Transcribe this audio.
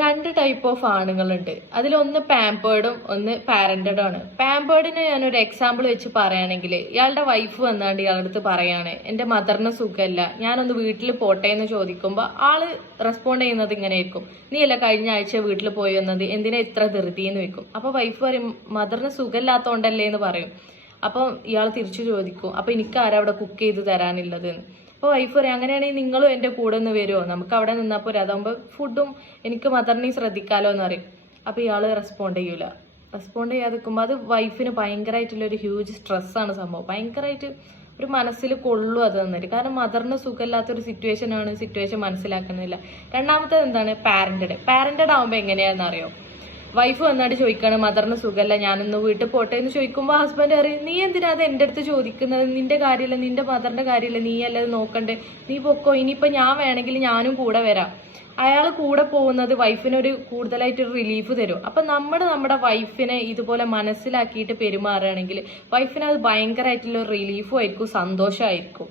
രണ്ട് type of ആണുങ്ങളുണ്ട്. അതിലൊന്ന് പാമ്പേർഡും ഒന്ന് പാരന്റഡും ആണ്. പാമ്പേർഡിന് ഞാനൊരു എക്സാമ്പിൾ വെച്ച് പറയുകയാണെങ്കിൽ, ഇയാളുടെ വൈഫ് വന്നാണ്ട് ഇയാളുടെ അടുത്ത് പറയാണ് എന്റെ മദറിന് സുഖമല്ല, ഞാനൊന്ന് വീട്ടിൽ പോട്ടെ എന്ന് ചോദിക്കുമ്പോൾ ആള് റെസ്പോണ്ട് ചെയ്യുന്നത് ഇങ്ങനെ ആയിരിക്കും, നീ അല്ല കഴിഞ്ഞ ആഴ്ച വീട്ടിൽ പോയി വന്നത്, എന്തിനാ ഇത്ര ധൃതി എന്ന് വെക്കും. അപ്പൊ വൈഫ് പറയും മദറിന് സുഖമില്ലാത്തോണ്ടല്ലേ എന്ന് പറയും. അപ്പം ഇയാൾ തിരിച്ചു ചോദിക്കും അപ്പൊ എനിക്ക് ആരാ അവിടെ കുക്ക് ചെയ്ത് തരാനുള്ളത് എന്ന്. അപ്പോൾ വൈഫ് പറയും അങ്ങനെയാണെങ്കിൽ നിങ്ങളും എൻ്റെ കൂടെ ഒന്ന് വരുമോ, നമുക്ക് അവിടെ നിന്നാൽ പോരെ, അതാകുമ്പോൾ ഫുഡും എനിക്ക് മദറിനെയും ശ്രദ്ധിക്കാലോ എന്ന് പറയും. അപ്പോൾ ഇയാൾ റെസ്പോണ്ട് ചെയ്യൂല. റെസ്പോണ്ട് ചെയ്യാതെ നിൽക്കുമ്പോൾ അത് വൈഫിന് ഭയങ്കരമായിട്ടുള്ളൊരു ഹ്യൂജ് സ്ട്രെസ്സാണ് സംഭവം. ഭയങ്കരമായിട്ട് ഒരു മനസ്സിൽ കൊള്ളും അത് തന്നിട്ട്. കാരണം മദറിന് സുഖമില്ലാത്തൊരു സിറ്റുവേഷൻ മനസ്സിലാക്കുന്നില്ല. രണ്ടാമത്തേത് എന്താണ്, പാരന്റഡ് ആകുമ്പോൾ എങ്ങനെയാണെന്ന് അറിയോ, വൈഫ് വന്നാണ്ട് ചോദിക്കാണ് മദറിന് സുഖമല്ല, ഞാനൊന്ന് വീട്ടിൽ പോട്ടെ എന്ന് ചോദിക്കുമ്പോൾ ഹസ്ബൻഡ് പറയും നീ എന്തിനാ അത് എൻ്റെ അടുത്ത് ചോദിക്കുന്നത്, നിന്റെ കാര്യമില്ല, നിന്റെ മദറിന്റെ കാര്യമില്ല, നീ അല്ലത് നോക്കണ്ടേ, നീ പൊക്കോ, ഇനിയിപ്പോൾ ഞാൻ വേണമെങ്കിൽ ഞാനും കൂടെ വരാം. അയാൾ കൂടെ പോകുന്നത് വൈഫിനൊരു കൂടുതലായിട്ടൊരു റിലീഫ് തരും. അപ്പം നമ്മുടെ വൈഫിനെ ഇതുപോലെ മനസ്സിലാക്കിയിട്ട് പെരുമാറുകയാണെങ്കിൽ വൈഫിന് അത് ഭയങ്കരമായിട്ടുള്ള റിലീഫും ആയിരിക്കും, സന്തോഷമായിരിക്കും.